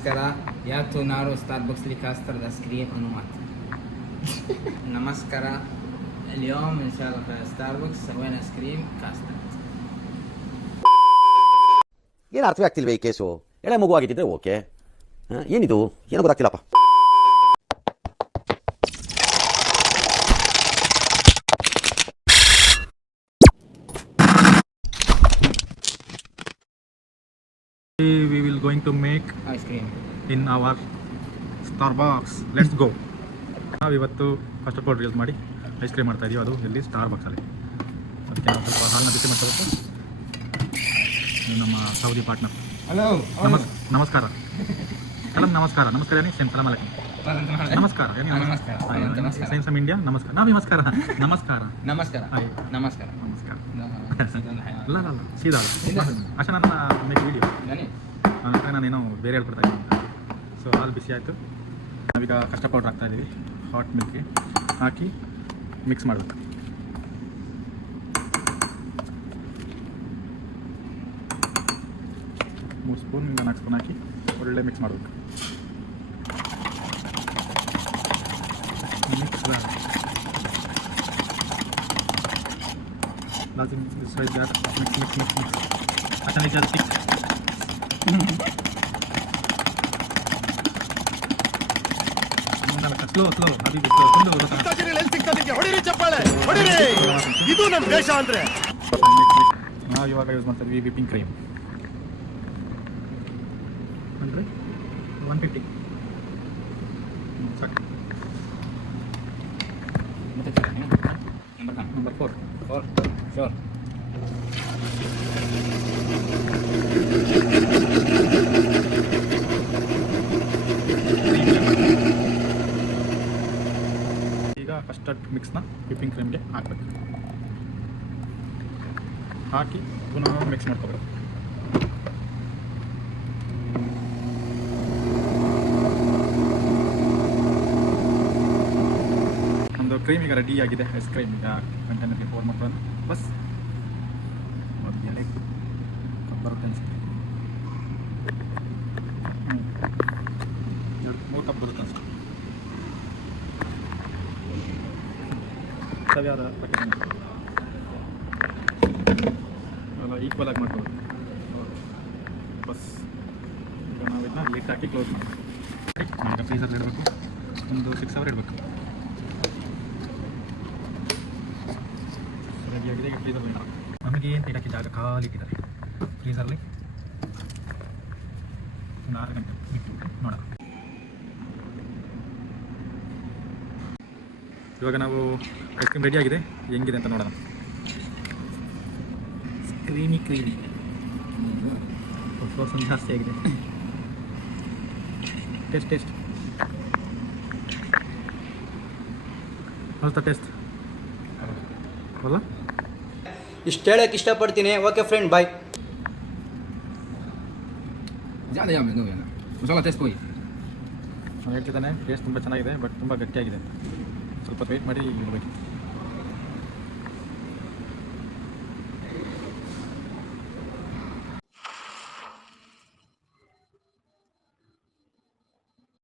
نمسكر يا تونارو ستاربكس لكاستر داسكريم أنوات. نمسكر اليوم إن شاء الله في ستاربكس سوينا آيس كريم كاستر. ಏನು ಅರ್ಥವೇ ಆಗ್ತಿಲ್ವೇ ಈ ಕೇಸು? ಎಳೆ ಮಗು ಆಗಿದ್ದಿದ್ರೆ ಓಕೆ, ಏನಿದು ಏನೋ ಗೊತ್ತಾಗ್ತಿಲ್ಲಪ್ಪ. We will going to make ice cream in our Starbucks. Let's go. ನಾವು ಇವತ್ತು ಫಸ್ಟ್ ಆಫ್ ಆಲ್ ರೀಲ್ಸ್ ಮಾಡಿ ಐಸ್ ಕ್ರೀಮ್ ಮಾಡ್ತಾ ಇದೀವಿ. ಅದು ಎಲ್ಲಿ ಸ್ಟಾರ್ಬಕ್ಸಲ್ಲಿ. ಅದಕ್ಕೆ ನಾವು ಸ್ವಲ್ಪ ಹಾಲನ್ನ ಬಿಸಿ ಮಾಡ್ಕೋಬೇಕು. ನಮ್ಮ ಸೌದಿ ಪಾರ್ಟ್ನರ್. ಹಲೋ ನಮಸ್ಕಾರ. ಸಲಾಮ್ ನಮಸ್ಕಾರ. ನಮಸ್ಕಾರ ಏನಿ ಸೇಮ್ ಸಲಾಮ್ ಅಲೈಕುಮ್. ನಮಸ್ಕಾರ ಏನಿ ನಮಸ್ಕಾರ. ಸೇಮ್ ಸಮ್ ಇಂಡಿಯಾ ನಮಸ್ಕಾರ. ನಾವು ನಮಸ್ಕಾರ. ನಮಸ್ಕಾರ. ನಮಸ್ಕಾರ ನಮಸ್ಕಾರ ನಮಸ್ಕಾರ. ಅಲ್ಲ ಸೀದಾ ಅಷ್ಟೇ ನನ್ನ ಮೇಕ್ ವಿಡಿಯೋ. ನಾನೇನೋ ಬೇರೆ ಹೇಳ್ಕೊಡ್ತಾ ಇದ್ದೀನಿ. ಸೊ ಹಾಲು ಬಿಸಿ ಆಯಿತು. ನಾವೀಗ ಕಸ್ಟರ್ಡ್ ಪೌಡ್ರ್ ಹಾಕ್ತಾ ಇದ್ದೀವಿ. ಹಾಟ್ ಮಿಲ್ಕ್ಗೆ ಹಾಕಿ ಮಿಕ್ಸ್ ಮಾಡಬೇಕು. ಮೂರು ಸ್ಪೂನ್ 4 ಸ್ಪೂನ್ ಹಾಕಿ ಒಳ್ಳೆ ಮಿಕ್ಸ್ ಮಾಡಬೇಕು. Mix lazim يسوي ذات ميكس عشان يجي ثيك. ಸ್ಲೋ ಹಾಬಿಬಿ ಹೊಡಿರಿ ಚಪ್ಪಾಳೆ ಹೊಡಿರಿ. ಇದು ನಮ್ಮ ದೇಶ ಅಂದ್ರೆ. ನಾವು ಇವಾಗ ಯೂಸ್ ಮಾಡ್ತಾ ಇದ್ದೀವಿ ವಿಪಿಂಗ್ ಕ್ರೀಮ್ 150 ಸಾಕು. Number 4 sure. ಈಗ ಕಸ್ಟರ್ಡ್ ಮಿಕ್ಸ್ನ ವಿಪಿಂಗ್ ಕ್ರೀಮ್ಗೆ ಹಾಕಬೇಕು. ಹಾಕಿ ಪುನಃ ಮಿಕ್ಸ್ ಮಾಡ್ಕೋಬೇಕು. ಒಂದು ಕ್ರೀಮ್ ಈಗ ರೆಡಿ ಆಗಿದೆ. ಐಸ್ ಕ್ರೀಮ್ ಈಗ ಕಂಟೈನರ್ಗೆ ಪೋರ್ ಮಾಡ್ಕೊಂಡು ಬಸ್ ಬರುತ್ತೆ ಅನಿಸುತ್ತೆ. 3 ಕಪ್ ಬರುತ್ತೆ ಅನಿಸುತ್ತೆ. ಸರಿಯಾದ ಎಲ್ಲ ಈಕ್ವಲ್ ಆಗಿ ಮಾಡ್ಕೋಬೇಕು. ಬಸ್ ಈಗ ನಾವು ಇದನ್ನ ಲಿಟ್ ಹಾಕಿ ಕ್ಲೋಸ್ ಮಾಡಬೇಕು. ಈಗ ಫ್ರೀಸರ್ ಇಡಬೇಕು. ಒಂದು 6 ಅವರ್ ಇಡಬೇಕು. ರೆಡಿಯಾಗಿದೆ. ಈಗ ಫ್ರೀಸರ್ ಇಡಬೇಕು. ನಮಗೆ ಏನು ಇಡೋಕ್ಕೆ ಜಾಗ ಖಾಲಿ ಇಟ್ಟಿದ್ದಾರೆ ಫ್ರೀಸರ್ಲಿ. ಒಂದು 6 ಗಂಟೆ ಬಿಟ್ಟು ನೋಡೋಣ. ಇವಾಗ ನಾವು ಐಸ್ ಕ್ರೀಮ್ ರೆಡಿ ಆಗಿದೆ. ಹೆಂಗಿದೆ ಅಂತ ನೋಡೋಣ. ಕ್ರೀಮಿ ಫ್ರೋಸ್ ಒಂದು ಜಾಸ್ತಿ ಆಗಿದೆ. ಟೇಸ್ಟ್ ಮಸ್ತ್ ಟೇಸ್ಟ್ ಅಲ್ಲ. ಇಷ್ಟು ಹೇಳಕ್ಕೆ ಇಷ್ಟಪಡ್ತೀನಿ. ಓಕೆ ಫ್ರೆಂಡ್, ಬಾಯ್. زيادة يا عمي ما شاء الله تيست كويس. ಹೇಳ್ತಿದ್ದಾನೆ ಟೇಸ್ಟ್ ತುಂಬ ಚೆನ್ನಾಗಿದೆ, ಬಟ್ ತುಂಬ ಗಟ್ಟಿಯಾಗಿದೆ. ಸ್ವಲ್ಪ ವೇಟ್ ಮಾಡಿ ಇರಬೇಕು.